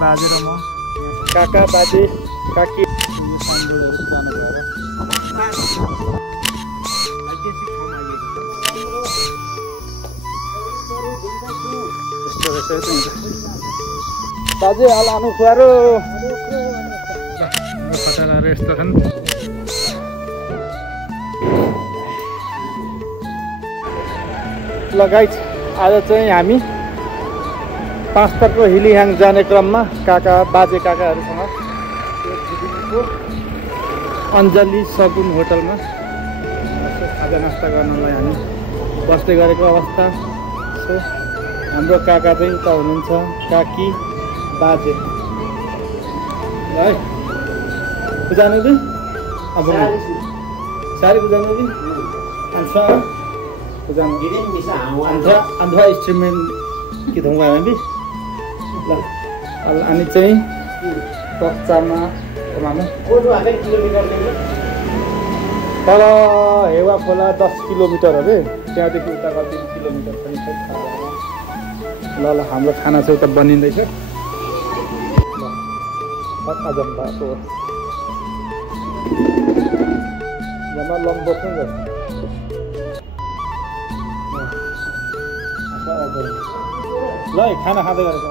बाजे र म काका बाजे काकी साइनबोर्डहरू जानु भएर यस्तो रहेछ बाजे हाल आनु खुवारो खटालाहरू यस्तो छन्। लगाइछ आज चाहिँ हामी पाँचतर्फको हिलिहाङ जाने क्रममा काका बाजे काकाहरूसँग अञ्जली सगुन होटलमा खाजा नास्ता गर्नलाई हामी बस्दै गरेको अवस्था। सो हाम्रो काका चाहिँ उता हुनुहुन्छ, काकी बाजे है बुझानु कि अब सारी बुझानु कि आन्सर बुझानु अन्धा इन्स्ट्रुमेन्ट कि धुङ्गा हामी ल अनि चाहिँ कक्षामा तल हेवा खोला 10 किलोमिटर अरे त्यहाँदेखि उता कति किलोमिटर पनि छ। ल ल हाम्रो खाना चाहिँ उता बनिँदैछ। आजम भएको जम्मा लम्बो छ नि ल खाना खाँदै गरेको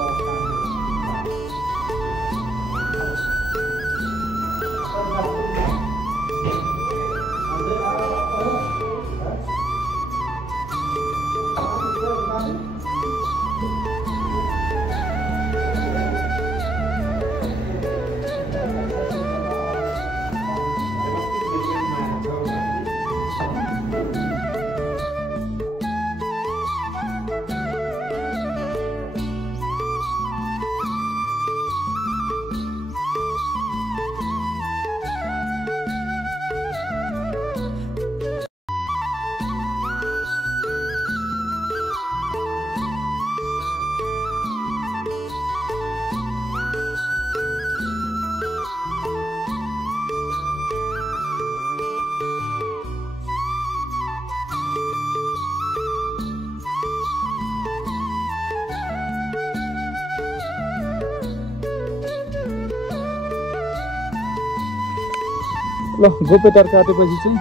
ल गोपेटार काटेपछि चाहिँ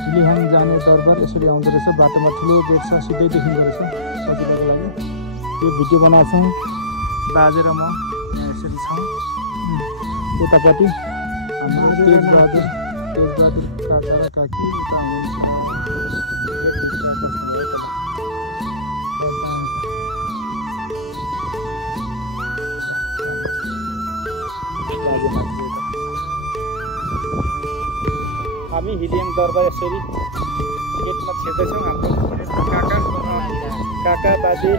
हिलिहाङ जाने दरबार यसरी आउँदो रहेछ। बाटोमा ठुलो गेट छ, सिधै देखिँदो रहेछ सजिलोको लागि। यो भिडियो बनाएको छौँ बाजे र म यहाँ यसरी छौँ। उतापट्टि हाम्रो तेजबहादुर काका र काकी उता हुनुहुन्छ। हामी हिलिहाङ दरबार यसरी गेटमा छिर्दैछौँ। हाम्रो काका बाजे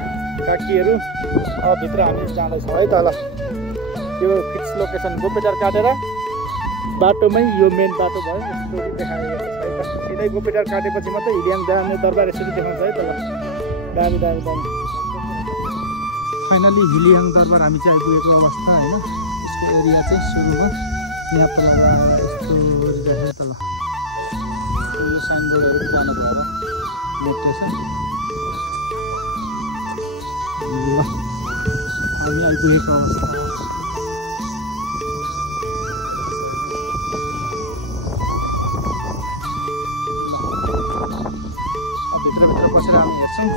काकीहरू अब भित्र हामी जाँदैछौँ है। तल यो फिक्स लोकेसन गोपेटार काटेर बाटोमै यो मेन बाटो भयो। स्टोरी देखाएको छ है। सिधै गोपेटार काटेपछि मात्रै हिलिहाङ जाने दरबार यसरी देखाउँछ है। तल दामी दामी दामी। फाइनली हिलिहाङ दरबार हामी चाहिँ आइपुगेको अवस्था होइन। यसको एरिया चाहिँ सुरुमा यहाँ तल यस्तो रहेछ तल साइनबोर्डहरू जानु भएर लेख्दैछ। हामी आइपुगेको अवस्था। भित्र पसेर हामी हेर्छौँ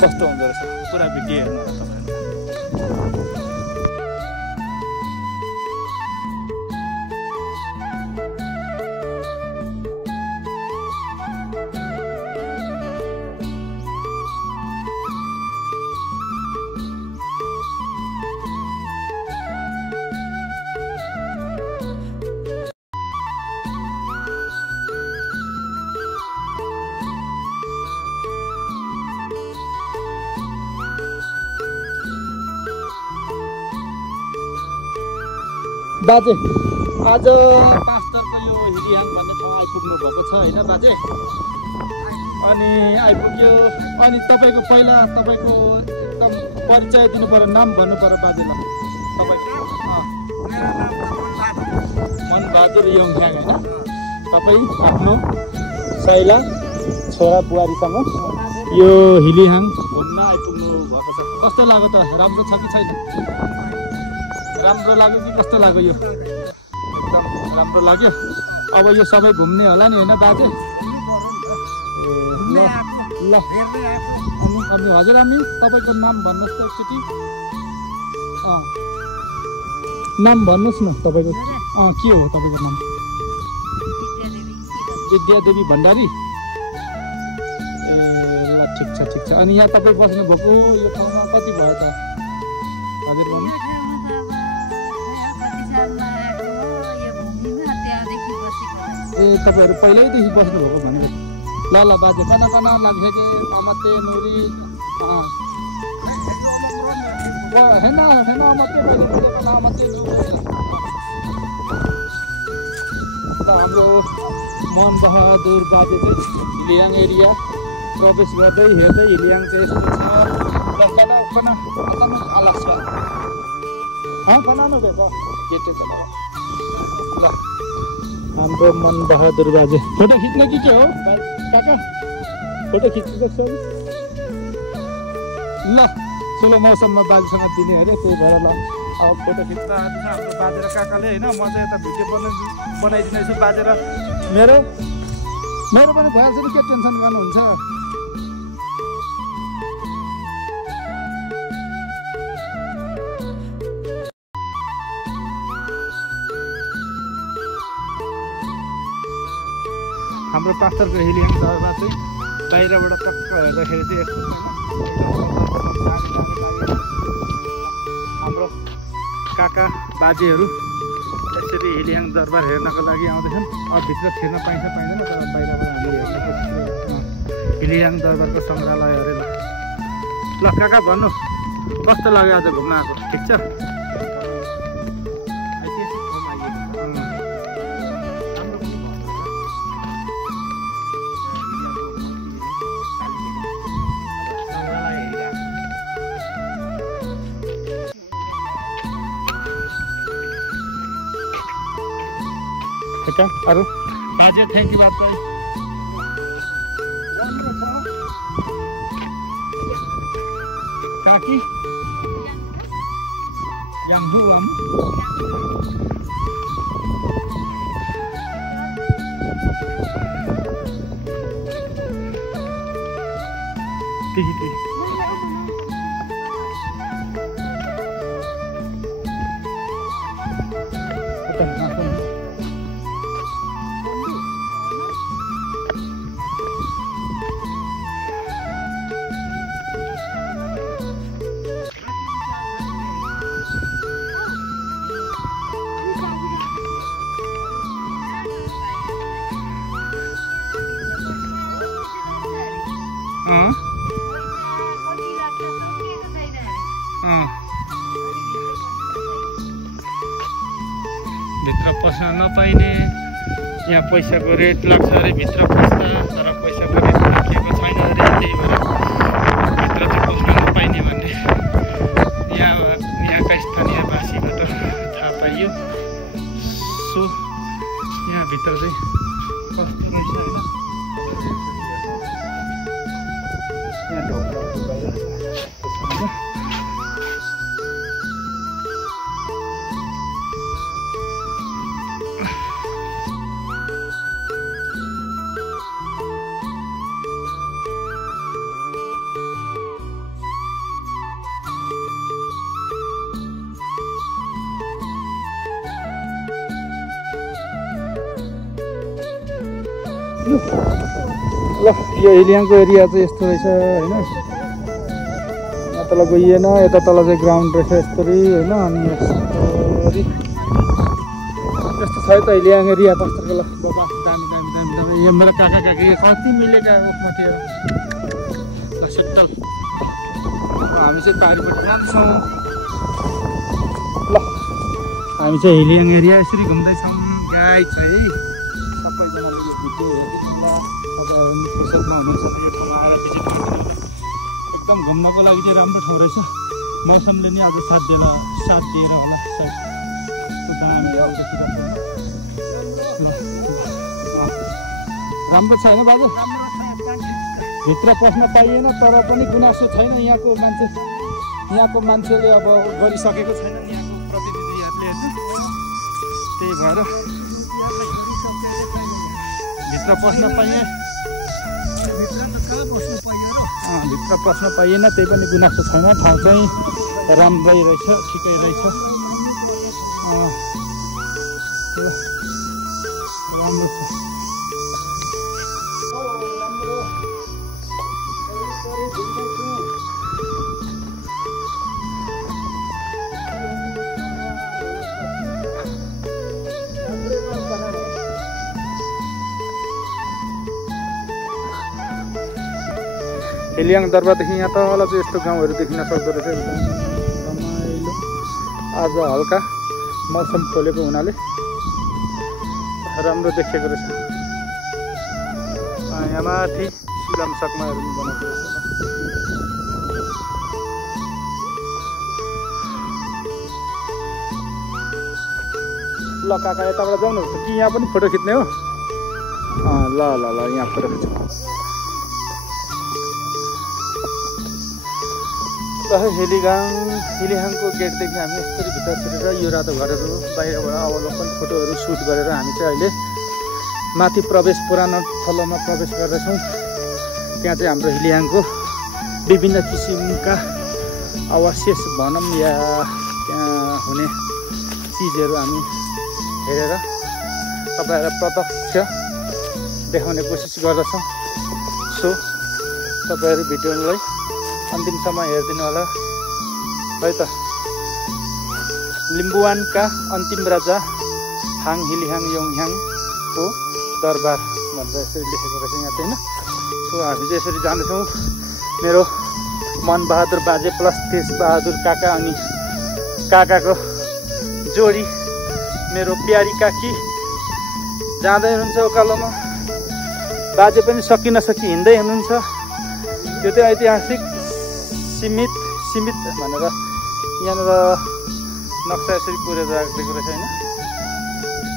कस्तो हुँदो रहेछ। पुरा भिडियो हेर्नु होला तपाईँहरूले। बाजे आज पाँचतर्फको यो हिलिहाङ भन्ने ठाउँ आइपुग्नु भएको छ होइन बाजे? अनि आइपुग्यो। अनि तपाईँको पहिला तपाईँको एकदम परिचय दिनु पर्यो, नाम भन्नु पर्यो बाजेलाई। तपाईँको मनबहादुर योङख्याङ होइन? तपाईँ आफ्नो सैला छोरा बुहारीसँग यो हिलिहाङ घुम्न आइपुग्नु भएको छ। कस्तो लाग्यो त? राम्रो छ कि छैन? राम्रो लाग्यो कि कस्तो लाग्यो? यो एकदम राम्रो लाग्यो। अब यो सबै घुम्ने होला नि होइन बाजे? ल ल अनि हजुर हामी तपाईँको नाम भन्नुहोस् त एकचोटि। नाम भन्नुहोस् न तपाईँको। के हो तपाईँको नाम? विद्यादेवी भण्डारी। ए ल ठिक छ ठिक छ। अनि यहाँ तपाईँ बस्नुभएको यो ठाउँमा कति भयो त हजुर भन्नु? ए तपाईँहरू पहिल्यैदेखि बस्नुभएको भनेको। ल ल बाजे कना कना लाग्छ कि अमते नुरी होइन होइन अमते अमते ल हाम्रो मन बहादुर बाजे चाहिँ हिलियाङ एरिया प्रवेश गर्दै हेर्दै हिलियाङ चाहिँ यस्तो छ र कना कना अचानक आलास छ बनाउनु भएको गेट ल हाम्रो मन बहादुर बाजे फोटो खिच्ने कि के हो काका? फोटो खिच्नु सक्छ ल ठुलो मौसममा बाजेसँग दिने अरे त्यही भएर ल अब फोटो खिच्न आएको छ हाम्रो बाजे र काकाले होइन। म चाहिँ यता भिडियो बनाइदिनेछु बाजे र मेरो पनि भइहाल्छ नि, के टेन्सन गर्नुहुन्छ? हाम्रो पास्टरको हिलियाङ दरबार चाहिँ बाहिरबाट टक्क हेर्दाखेरि चाहिँ यस्तो हाम्रो काका बाजेहरू यसरी हिलियाङ दरबार हेर्नको लागि आउँदैछन्। अब भित्र छिर्न पाइन्छ पाइँदैन, तर बाहिरबाट हामीले हेर्न हिलियाङ दरबारको सङ्ग्रहालय अरे। ल काका भन्नु कस्तो लाग्यो आज घुम्न आएको? ठिक छ? अरू बाजे थ्याङ्क यू बाबा। काकी yang buam tinggi भित्र पस्न नपाइने, यहाँ पैसाको रेट लाग्छ अरे भित्र पस्दा, तर पैसाको रेट राखिएको छैन अरे, त्यही भएर भित्र चाहिँ पस्न नपाइने भन्ने यहाँका स्थानीयवासीबाट थाहा पाइयो। सो यहाँभित्र चाहिँ कस्तो रहेछ होइन, यहाँ ढोकाहरू बाहिर ल यो हिलियाङको एरिया चाहिँ यस्तो रहेछ होइन। यहाँ तल गइएन, यता तल चाहिँ ग्राउन्ड रहेछ यस्तरी होइन। अनि यस्तो छ त हिलियाङ एरिया पास्टरको। ल बाबा दामी दामी दामी दामी यो मेरो काका काकी कति मिलेका उसमा थियो। ल सेटल हामी चाहिँ बारीपट्टि जान्छौँ। ल हामी चाहिँ हिलियाङ एरिया यसरी घुम्दैछौँ गाइस है। सबैजनाले यो भिडियो हेर्दैछौँ ल, तपाईँहरू फुर्सदमा हुनुहुन्छ यो ठाउँमा आएर भिजिट गर्नु। एकदम घुम्नको लागि चाहिँ राम्रो ठाउँ रहेछ। मौसमले नि आज साथ दिएर होला सायद। दामी राम्रो छ होइन बाजे? राम्रो छ। भित्र पस्न पाइएन, तर पनि गुनासो छैन। यहाँको मान्छेले अब गरिसकेको छैन यहाँको प्रतिनिधिहरूले होइन। त्यही भएर भित्र पस्न पाइए, भित्र पस्न पाइएन, त्यही पनि गुनासो छैन। ठाउँ चाहिँ राम्रै रहेछ, ठिकै रहेछ, राम्रो छ। हेलियाङ दरबारदेखि यहाँ तल चाहिँ यस्तो गाउँहरू देखिन सक्दो रहेछ। एकदम रमाइलो। आज हल्का मौसम खोलेको हुनाले राम्रो देखिएको रहेछ। यहाँ माथि सिलाम सकमाहरू पनि बनाएको रहेछ। ल काका यताबाट जाउँ न कि यहाँ पनि फोटो खिच्ने हो? ल ल ल यहाँ फोटो खिच्नु। हिलिहाङको गेटदेखि हामी यस्तरी भित्र छिरेर यो रातो घरहरू बाहिरबाट अवलोकन फोटोहरू सुट गरेर हामी चाहिँ अहिले माथि प्रवेश पुरानो थलोमा प्रवेश गर्दैछौँ। त्यहाँ चाहिँ हाम्रो हिलिहाङको विभिन्न किसिमका अवशेष भनौँ या त्यहाँ हुने चिजहरू हामी हेरेर तपाईँहरूलाई प्रत्यक्ष देखाउने कोसिस गर्दछौँ। सो तपाईँहरू भिडियोलाई अन्तिमसम्म हेरिदिनु होला है त। लिम्बुवानका अन्तिम राजा हाङ हिलिहाङ योङह्याङको दरबार भनेर यसरी लेखेको रहेछ यहाँ चाहिँ होइन। सो हामी चाहिँ यसरी जाँदैछौँ। मेरो मनबहादुर बाजे प्लस तेजबहादुर काका अनि काकाको जोडी मेरो प्यारी काकी जाँदै हुनुहुन्छ उकालोमा। बाजे पनि सकि नसकी हिँड्दै हुनुहुन्छ। यो चाहिँ ऐतिहासिक सीमित भनेर यहाँनिर नक्सा यसरी पुरेर राखिदिएको रहेछ होइन।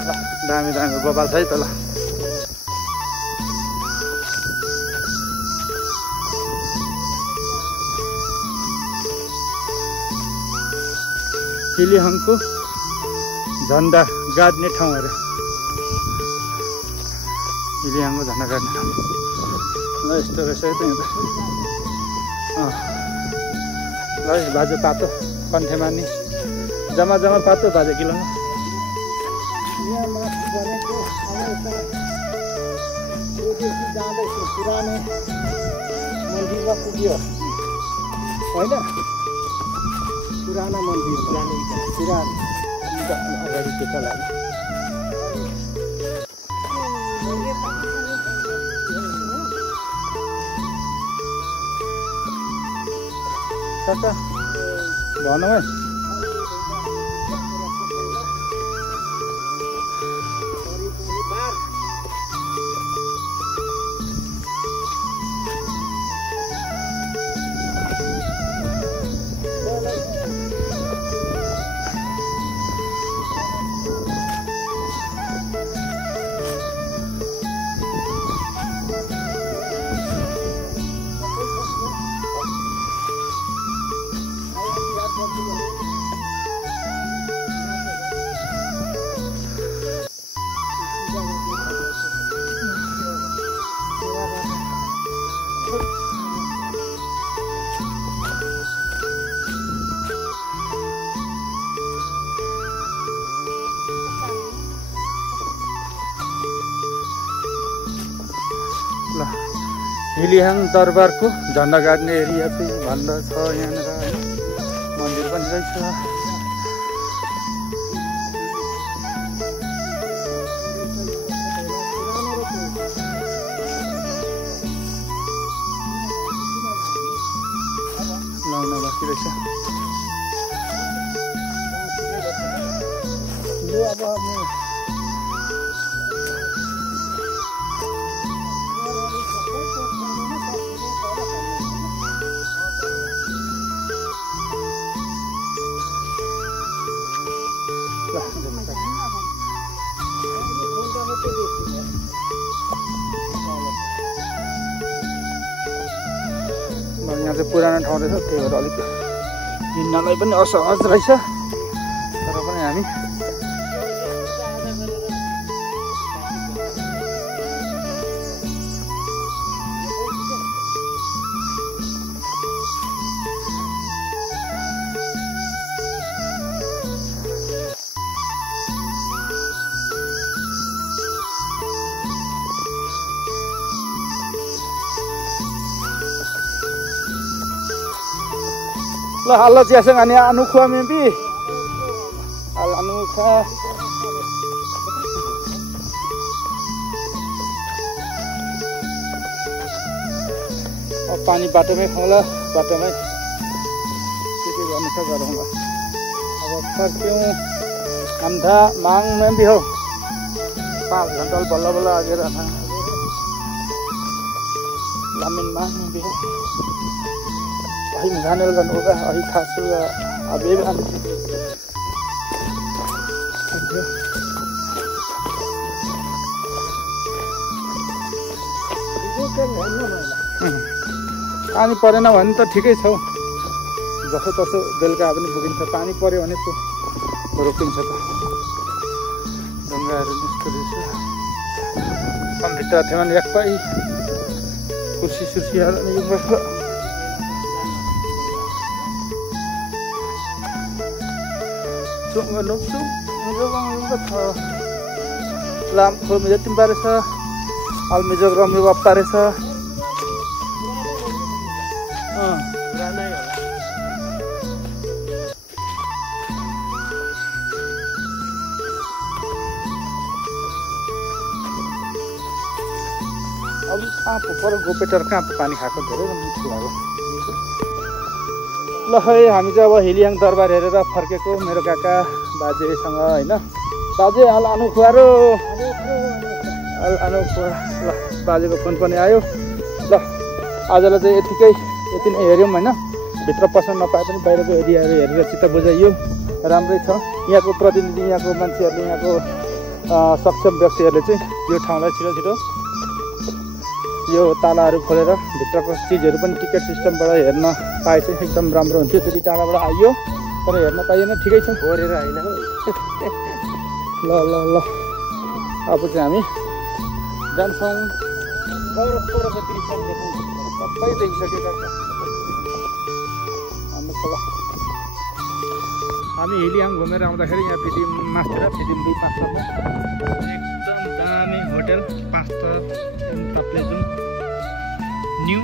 ल दामी गोपाल छ है त। ल हिलिहाङको झन्डा गाड्ने ठाउँ अरे, हिलिहाङको झन्डा गाड्ने ठाउँ। ल यस्तो रहेछ है त यहाँ त। ल बाजे पातो कन्ठेमा नि जमा पातो बाजे किलोमा। यहाँ माथि बनेको जाँदैछु पुरानो मन्दिरमा पुग्यो होइन। पुरानो मन्दिर पुरानो अगाडि टेका लाग्यो। काका भनौँ है। ल हिलिहाङ दरबारको झन्डा गाड्ने एरिया चाहिँ भन्दा छ यहाँनिर होइन। मन्दिर पनि रहेछ। लाउन बाँकी रहेछ। पुरानो ठाउँ रहेछ, त्यही भएर अलिक हिँड्नलाई पनि असहज रहेछ। तर पनि हामी ल हल्ला चियासँग अनि अनुखुवा मेबी अनुखुवा अब पानी बाटोमै खाउँला, बाटोमै के गर्नु छ गरौँला। अब फर्क्यौँ अन्धा माङ मेबी हो 5 घन्टा बल्ल बल्ल आगेर लामिन माङ मेबी हो अहि जानेल गर्नु होगा अहि खास अबे आने पानी परेन भने त ठिकै छ, जसो तसो बेलुका पनि पुगिन्छ। पानी पर्यो भने त रोकिन्छ त। ढुङ्गाहरू निस्को रहेछ। भित्र थियो भने एक्लै कुर्सी सुर्सीहरू यो बस्छ। Cuma nungsu, lam kalau menjadi timbaresa, al mejogram juga paresa. अब apa पर गोपेटर कहाँ पानी खाएको धेरै मिठो लाग्यो। ल है हामी चाहिँ अब हिलियाङ दरबार हेरेर फर्केको मेरो काका बाजेसँग होइन। बाजे अल अनुखुवा र अल अनुखुवा। ल बाजेको फोन पनि आयो। ल आजलाई चाहिँ यति नै हेऱ्यौँ होइन। भित्र पस्न नपाए पनि बाहिरको एरियाहरू हेरेर चित्त बुझाइयो। राम्रै छ। यहाँको प्रतिनिधि, यहाँको मान्छेहरूले, यहाँको सक्षम व्यक्तिहरूले चाहिँ यो ठाउँलाई छिटो यो तालाहरू खोलेर भित्रको चिजहरू पनि टिकट सिस्टमबाट हेर्न पाए चाहिँ एकदम राम्रो हुन्थ्यो। त्यति टाढाबाट आइयो तर हेर्न पाइएन। ठिकै छ, भोरेर होइन। ल ल ल अब चाहिँ हामी जान्छौँ। सबै देखिसक्यो हामी हिलियाङ घुमेर आउँदाखेरि यहाँ फिदिम मास्टर फिदिम 2 5 एकदम दामी होटल 5 स्टार प्लेजुम न्यू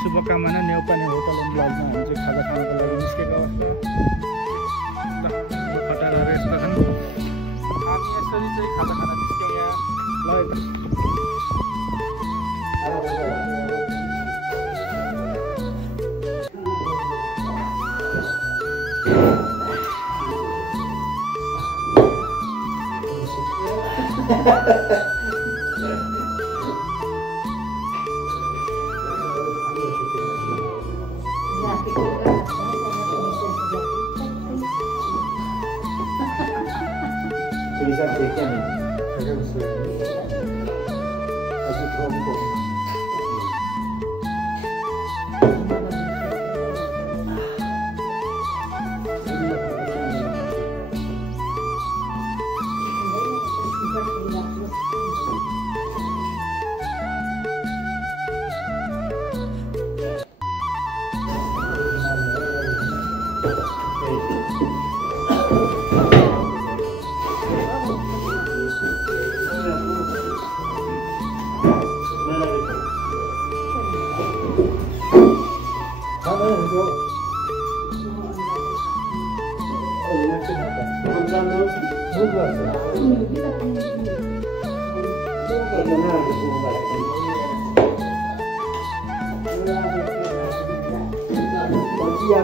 शुभकामना नेउपाने होटल एन्ड लजमा हामी चाहिँ खाजा खानको लागि निस्केको अवस्था। होटलहरू यस्तो छन्। हामी यसरी चाहिँ खाजा खान निस्क्यौँ यहाँ। ल bisa berikan nih. Agak besar. Agak kelompok. Iya,